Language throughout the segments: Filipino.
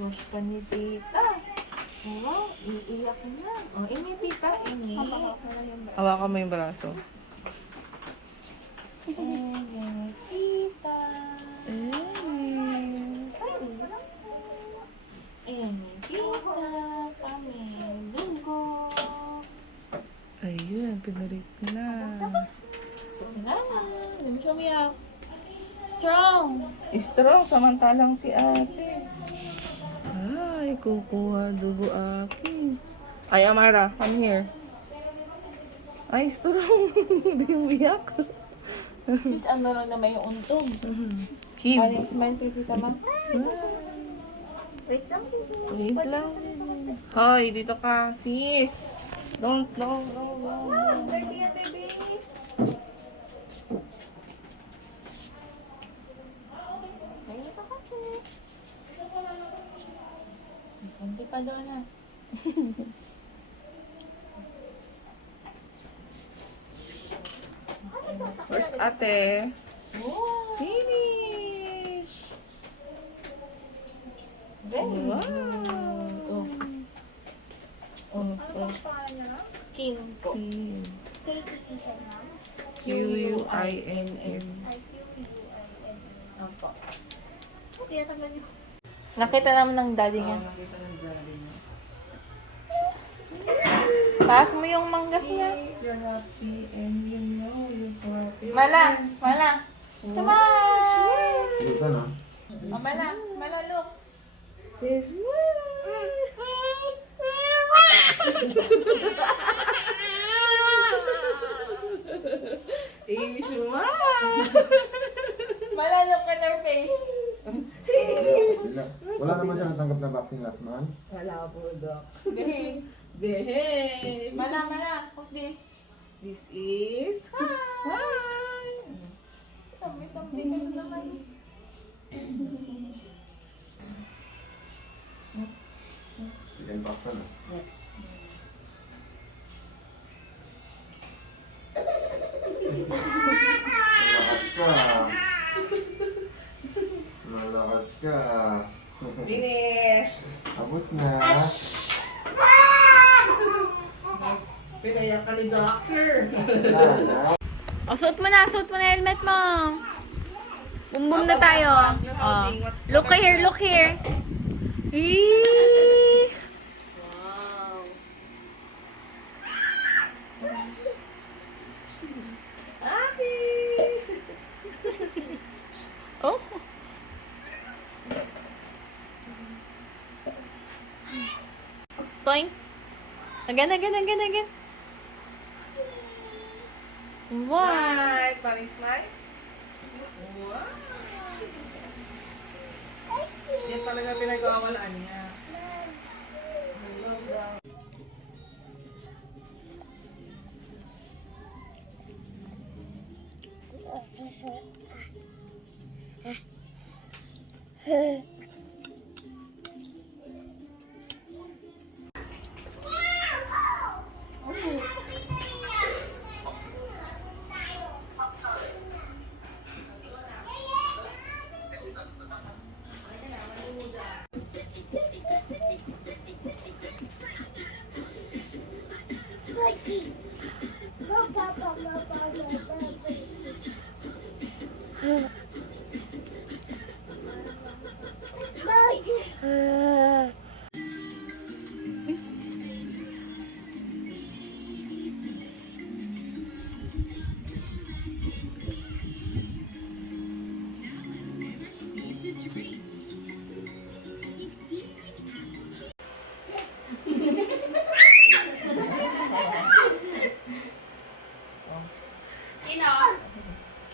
Wash pa ni tita. Wow, iiyak na. O, ini tita, ini. Hawakan mo yung braso. Ayan, tita. Ayan, tita. Kami, lunggo. Ayun, pinarit na. Wala na. Hindi mo siya umiyak. Strong. Strong, samantalang si ate. Ay, kukuha dugo akin. Ay, Amara, come here. Ay, strong. Hindi umiyak. Sis, ano lang naman yung untog. Kid. Ano yung smile kay tita ma? Wait lang. Wait lang. Hoy, dito ka, sis. Don't, no. Ready yan, baby. Ayun ka kasi. Kunti pa doon na. Where's ate? Wow. Finish. Very Wow. good. Oh. Kim po. Quinn. Opo. Nakita naman ng daddy niya. Nakita ng daddy niya. Taas mo yung manggas niya. You're happy and you know you're happy. Mala. Smile! Dito na. Oh, Mala, look. Ishuma! Mala, look at her face. Wala naman siya natanggap na vaccine last month. Wala po, Doc. Behave. Behave! Mala, what's this? This is... Hi! Tambi ka na naman. Chicken pasta na. Malakas ka. Malakas ka. Finish! Tapos na. Pinayak ka ni Doctor. O, suot mo na helmet mo. Bumbum na tayo. Oh. Look here. Eee! Wow! Happy! Oh. Toing. Again. Wow. Smile! Paring smile? Wow! Yan talaga pinag-awalaan niya.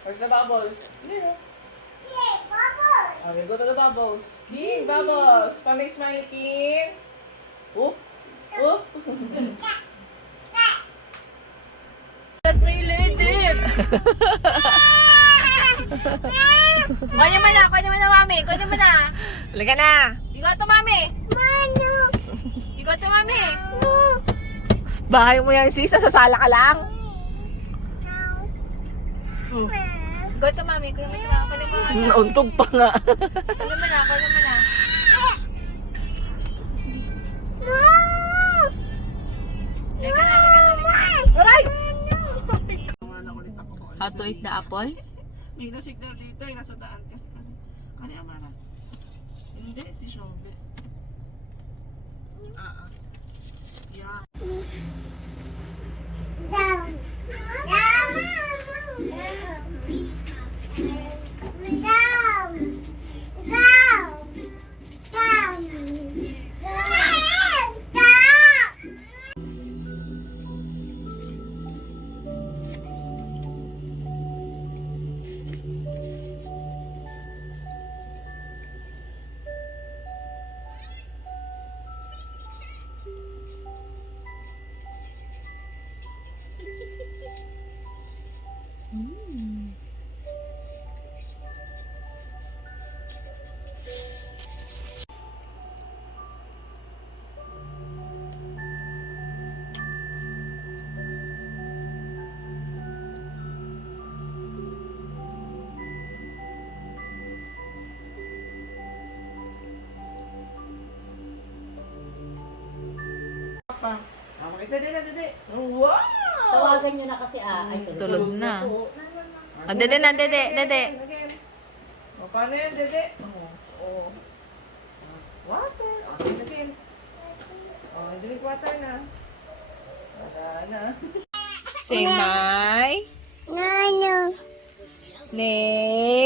Where's the bubbles? Here. Okay, go to the bubbles. King, bubbles. Panay smile, King. Oh. Tapos na yung lidip. Kunin mo na, mami. Kunin mo na. Halika na. You got to, mami. You got to, mami. Bahay mo yan, sis. Nasasala ka lang. Go to, mami. Kunin mo na. Nauntog pa nga. Kunin mo na. How to eat the apple? May na-signal dito, yung nasa daan kasi kami. Ano yung Amara? Hindi, si Shobe. Yeah. Pa. Makita din na, dede. Wow! Tawagan nyo na kasi ay Tulog na. po. Dede na, dede, dede. Again. O, paano yan, dede? Oo. Water. Okay, again. O, drink water na. Wala na. Say my. No. Nay.